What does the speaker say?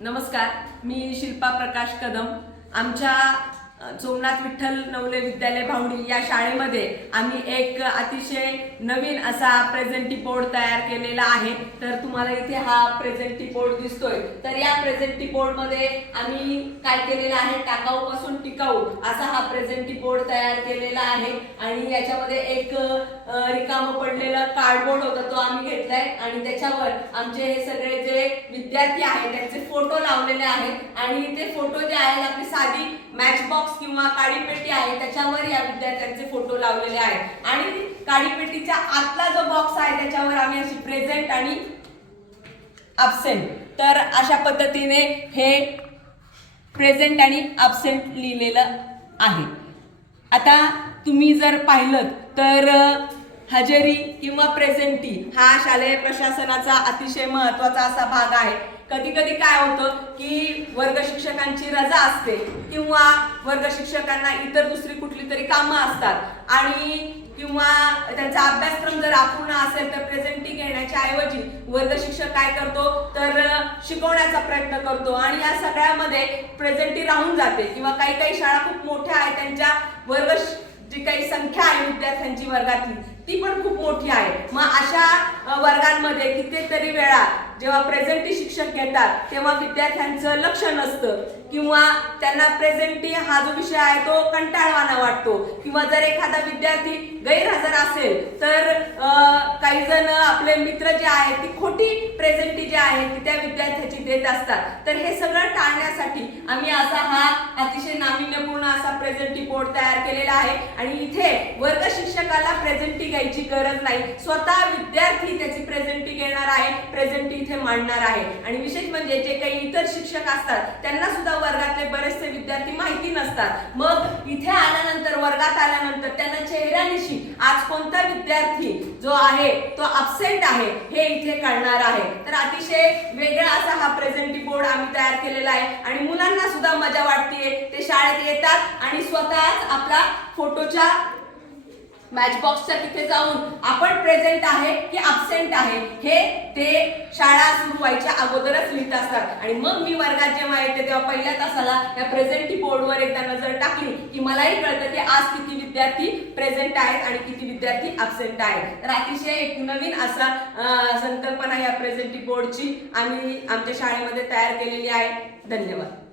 नमस्कार, मी शिल्पा प्रकाश कदम। आमच्या सोमनाथ विठ्ठल नवले विद्यालय भावडी या शाळेमध्ये आम्ही एक अतिशय नवीन असा प्रेझेंटी बोर्ड तयार केलेला आहे। तर तुम्हाला इथे हा प्रेझेंटी बोर्ड दिसतोय। तर या प्रेझेंटी बोर्ड मध्ये आम्ही काय केलेलं आहे, टाकाऊ पासून टिकाऊ असा हा प्रेझेंटी बोर्ड तयार केलेला आहे। आणि याच्यामध्ये एक रिकाम पडलेला कार्डबोर्ड होता, तो आम्ही घेतलाय आणि त्याच्यावर आमचे हे सगळे जे विद्यार्थी आहेत त्यांचे फोटो लावलेले आहेत। आणि ते फोटो जे आहेत आपली साधी मॅच बॉक्स किंवा काडीपेटी आहे त्याच्यावर या विद्यार्थ्यांचे फोटो लावलेले आहेत। आणि काडीपेटीच्या आतला जो बॉक्स आहे त्याच्यावर आम्ही अशी प्रेझेंट आणि अब्सेंट, तर अशा पद्धतीने हे प्रेझेंट आणि अब्सेंट लिहिलेलं आहे। आता तुम्ही जर पाहिलं तर हजेरी किंवा प्रेझेंटी हा शालेय प्रशासनाचा अतिशय महत्त्वाचा असा भाग आहे। कधी कधी काय होतं की वर्ग शिक्षकांची रजा असते किंवा वर्ग शिक्षकांना इतर दुसरी कुठली तरी कामं असतात आणि किंवा त्यांचा अभ्यासक्रम जर अपूर्ण असेल तर प्रेझेंटी घेण्याच्या ऐवजी वर्ग शिक्षक काय करतो तर शिकवण्याचा प्रयत्न करतो आणि या सगळ्यामध्ये प्रेझेंटी राहून जाते। किंवा काही काही शाळा खूप मोठ्या आहेत, त्यांच्या वर्ग जी काही संख्या आहे विद्यार्थ्यांची वर्गातली ती पण खूप मोठी आहे। मग अशा वर्गांमध्ये कितीतरी वेळा जेव्हा प्रेझेंटी शिक्षक घेतात तेव्हा विद्यार्थ्यांचं लक्ष नसतं किंवा त्यांना प्रेझेंटी हा जो विषय आहे तो कंटाळवाणा वाटतो। किंवा जर एखादा विद्यार्थी गैरहजर असेल तर काही जण आपले मित्र जे आहेत ती खोटी प्रेझेंटी जी आहे ती त्या विद्यार्थ्याची देत असतात। तर हे सगळं टाळण्यासाठी आम्ही असा हा अतिशय नाविन्यपूर्ण असा प्रेझेंटी बोर्ड तयार केलेला आहे। आणि इथे वर्ग शिक्षकाला प्रेझेंटी घ्यायची गरज नाही, स्वतः विद्यार्थी त्याची प्रेझेंटी घेणार आहे, प्रेझेंटी इथे मांडणार आहे। आणि विशेष म्हणजे जे काही इतर शिक्षक असतात त्यांना सुद्धा वर्गातले बरेचसे विद्यार्थी माहिती नसतात। मग इथे आल्यानंतर वर्गात आल्यानंतर त्यांना चेहऱ्यानिशी आज कोणता विद्यार्थी जो आहे तो अब्सेंट आहे हे इथे कळणार आहे। तर अतिशय वेगळा असा हा प्रेझेंटी बोर्ड आम्ही तयार केलेला आहे आणि मुलांना सुद्धा मजा वाटते। ते शाळेत येतात आणि स्वतःच आपला फोटोच्या मॅच बॉक्सच्या तिथे जाऊन आपण प्रेझेंट आहे की अब्सेंट आहे हे ते शाळा सुरू व्हायच्या अगोदरच लिहित असतात। आणि मग मी वर्गात जेव्हा येते तेव्हा पहिल्या तासाला या प्रेझेंटी बोर्डवर एकदा नजर टाकली की मलाही कळतं की आज किती विद्यार्थी प्रेझेंट आहेत आणि किती विद्यार्थी अब्सेंट आहेत। तर अतिशय एक नवीन असा संकल्पना या प्रेझेंटी बोर्डची आम्ही आमच्या शाळेमध्ये तयार केलेली आहे। धन्यवाद।